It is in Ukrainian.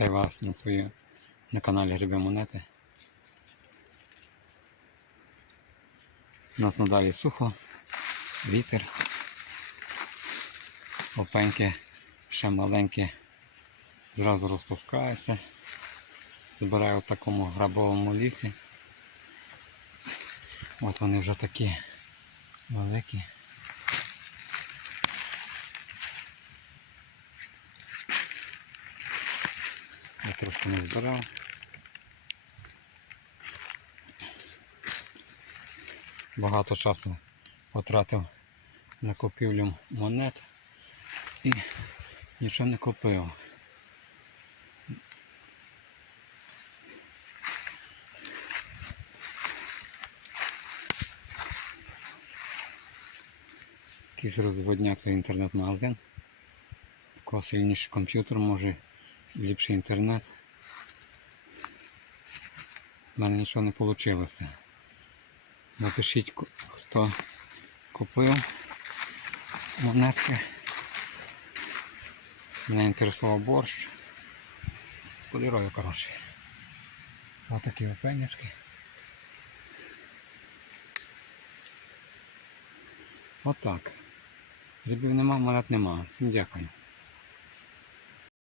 Вітаю вас на свої, на каналі Гриби Монети. У нас надалі сухо, вітер, опеньки ще маленькі, зразу розпускаються. Збираю в такому грабовому лісі. От вони вже такі великі. Я трошки не збирав. Багато часу потратив на купівлю монет і нічого не купив. Якийсь розводняк то інтернет-магазин. Кого сильніший комп'ютер може ліпший інтернет. У мене нічого не вийшло. Напишіть, хто купив монетки. Мене інтересував борщ. Полірую, коротше. Ось такі опенячки. Отак. Грибів нема, монет нема. Всім дякую.